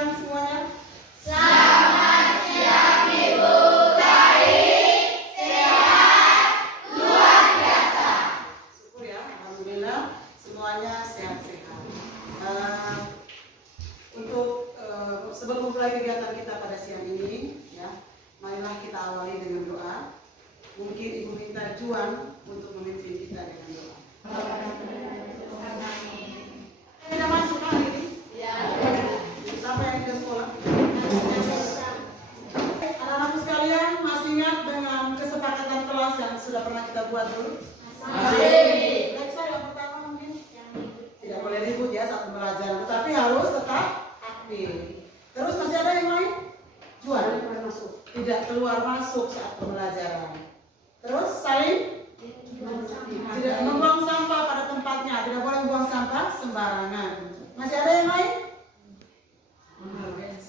Siang semuanya. Selamat siang Ibu, baik, sehat, luar biasa. Syukur ya, alhamdulillah semuanya sehat-sehat. Untuk sebelum memulai kegiatan kita pada siang ini, ya, marilah kita awali dengan doa. Mungkin Ibu minta Juan untuk memimpin kita dengan doa. Kita masuk hari ini. Sampai yang ke sekolah. Anak-anakku sekalian, masih ingat dengan kesepakatan kelas yang sudah pernah kita buat dulu? Masih. Saya yang pertama mungkin tidak boleh ribut ya saat pembelajaran, tetapi harus tetap aktif. Terus masih ada yang lain? Jual, tidak keluar masuk saat pembelajaran. Terus saling tidak membuang sampah pada tempatnya, tidak boleh buang sampah sembarangan. Masih ada yang lain?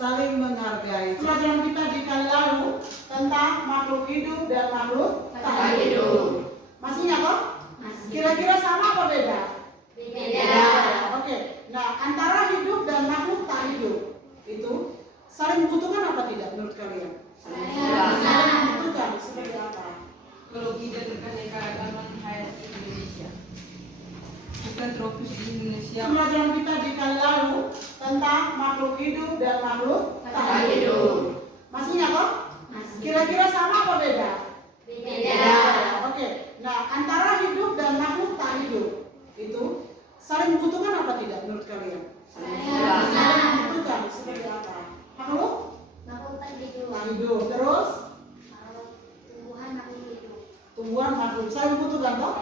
Saling menghargai. Pelajaran kita di kali lalu tentang makhluk hidup dan makhluk tak hidup. Masih ingat kok? Kira-kira sama apa beda? Beda. Oke. Nah, antara hidup dan makhluk tak hidup itu saling membutuhkan apa tidak menurut kalian? Saling membutuhkan. Seperti apa? Ekologi dan keanekaragaman hayati Indonesia. Bukan tropis di Indonesia. Pelajaran kita di kali lalu tentang makhluk hidup dan makhluk tak hidup. Masih ingat kok? Kira-kira sama apa beda? Beda. Oke. Nah, antara hidup dan makhluk tak hidup itu saling membutuhkan apa tidak menurut kalian? Saling membutuhkan. Seperti apa? Makhluk tak hidup. Terus tumbuhan makhluk saling membutuhkan toh?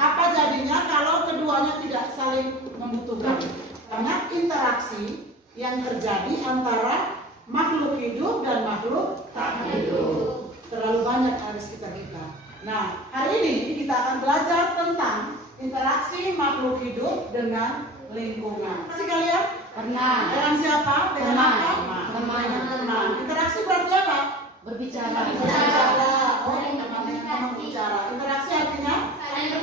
Apa jadinya kalau keduanya tidak saling membutuhkan? Karena interaksi yang terjadi antara makhluk hidup dan makhluk tak hidup terlalu banyak ada di sekitar kita. Nah, hari ini kita akan belajar tentang interaksi makhluk hidup dengan lingkungan. Kasih kalian? Pernah. Dengan siapa? Dengan apa? Teman. Dengan teman. Interaksi berarti apa? Berbicara. Oh, teman bicara. Interaksi artinya Saling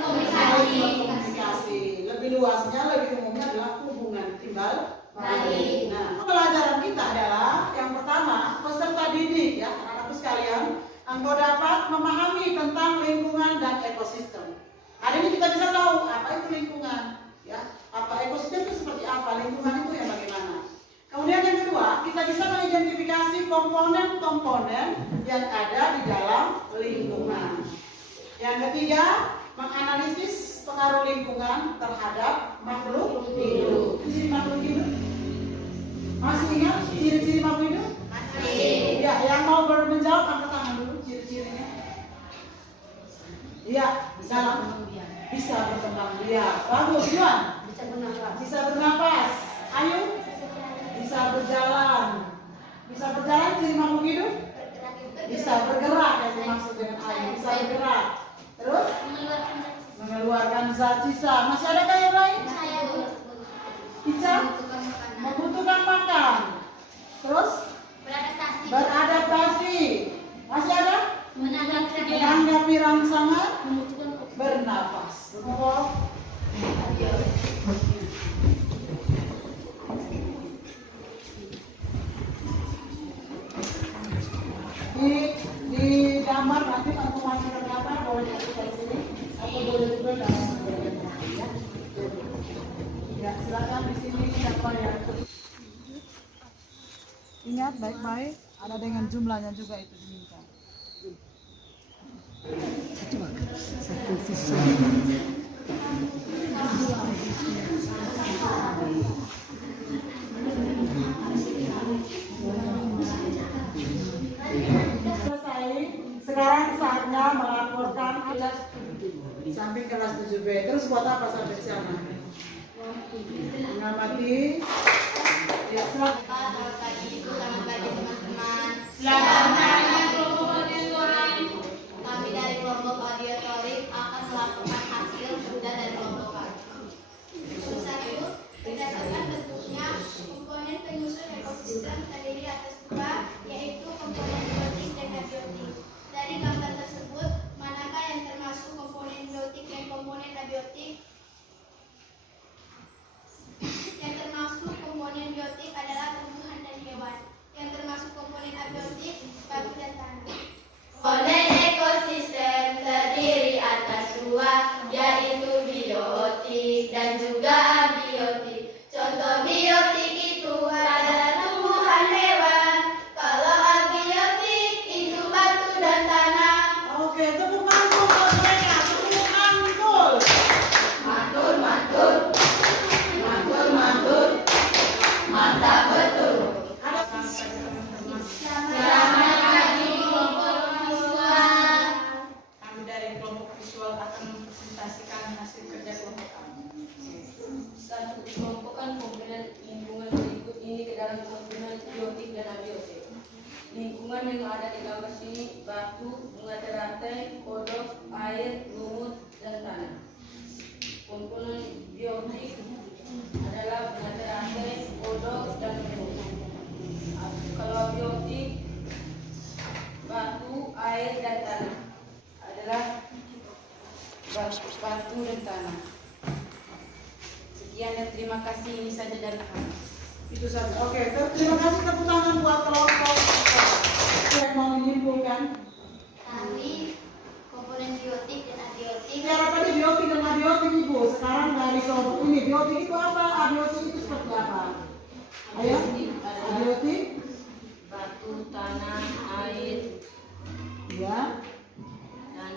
komunikasi. Lebih luasnya, lebih umumnya adalah hubungan timbal balik. Nah, pelajaran kita adalah yang pertama, peserta didik ya, anak-anakku sekalian, engkau dapat memahami tentang lingkungan dan ekosistem. Hari ini kita bisa tahu apa itu lingkungan, ya, apa ekosistem itu seperti apa, lingkungan itu yang bagaimana. Kemudian yang kedua, kita bisa mengidentifikasi komponen-komponen yang ada di dalam lingkungan. Yang ketiga, menganalisis pengaruh lingkungan terhadap makhluk hidup. Ciri makhluk hidup? Masih ingat ciri-ciri makhluk hidup? Masih. Ya, yang mau menjawab angkat tangan dulu ciri-cirinya. Iya, bisa berkembang biak. Bagus, Juan. Bisa bernapas. Ayu. Bisa berjalan. Bisa berjalan ciri makhluk hidup? Bisa bergerak yang dimaksud dengan ayu. Bisa bergerak. Terus mengeluarkan zat sisa. Masih ada yang lain? Bisa membutuhkan makan. Terus beradaptasi. Masih ada? Menanggapi rangsangan. Bernapas. Betul. Di gambar nanti informasi ternyata boleh dimasukkan di sini atau boleh juga dalam ya. Ya, silakan di sini siapa yang ingat baik-baik ada dengan jumlahnya juga itu diminta. Satu visi. Sekarang saatnya melaporkan di samping kelas 7B. Terus buat apa sampai di sana? Mengamati. Ya, silakan. Selamat pagi teman-teman. Kami dari kelompok audiotorik akan melakukan hasil kerja dari kelompok kami. Satu, berdasarkan bentuknya, komponen penyusun ekosistem terdiri atas dua, yaitu komponen biotik dan abiotik. Dari gambar tersebut, manakah yang termasuk komponen biotik dan komponen abiotik? Yang termasuk komponen biotik adalah tumbuhan dan komponen biotik dan abiotik. Lingkungan yang ada di gambar sini: batu, bunga teratai, kodok, air, lumut, dan tanah. Komponen biotik adalah bunga teratai, kodok, dan lumut. Kalau abiotik, batu, air, dan tanah adalah batu dan tanah. Sekian dan terima kasih, ini saja dari kami. Itu saja. Oke, terima kasih, tepuk tangan buat kelompok yang mau menyimpulkan. Kami komponen biotik dan abiotik. Bicara tadi biotik dan abiotik Ibu, sekarang dari kelompok ini biotik itu apa? Abiotik itu seperti apa? Ayo, abiotik, Batu, tanah, air, ya, dan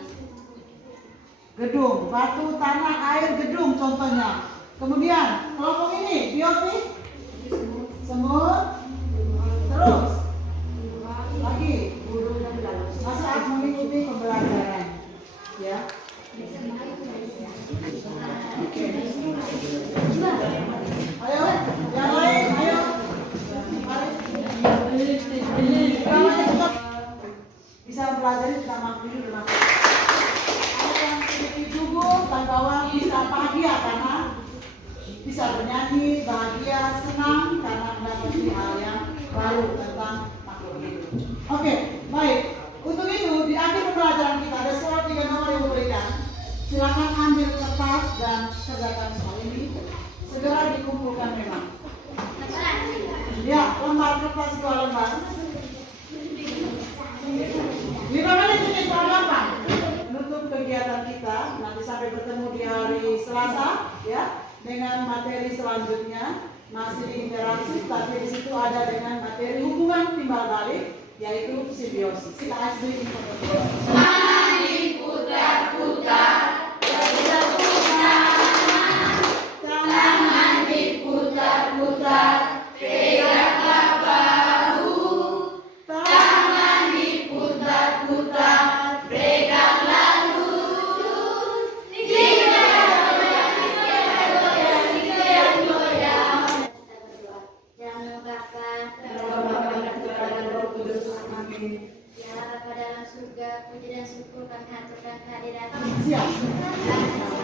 gedung, batu, tanah, air, gedung contohnya. Kemudian kelompok ini biotik, semut, terus lagi saat mengikuti pembelajaran, ya. Oke. Ayo, yang lain, ayo. Mari. Namanya tetap bisa mempelajari tentang makhluk dan makhluk. Ada yang sedikit gugup dan bawah bisa bahagia karena bisa bernyanyi, bahagia, senang karena mendapati hal yang baru tentang makhluk itu. Oke, baik. Untuk itu di akhir pembelajaran kita ada surat 3 nomor yang diberikan. Silakan ambil kertas dan kerjakan soal ini. Segera dikumpulkan memang. Ya, lembar kertas 2 lembar. 5 menit ini soal gampang. Menutup kegiatan kita nanti sampai bertemu di hari Selasa, ya, dengan materi selanjutnya masih interaksi, tapi di situ ada dengan materi hubungan timbal balik, yaitu simbiosis. Kita asli Mari putar-putar, tangan diputar-putar, tegaklah bahu. Tangan diputar-putar, tegaklah lurus. Goyang-goyang. Jangan lupakan ya Bapa dalam surga, puji dan syukur kami haturkan kehadiran. siap.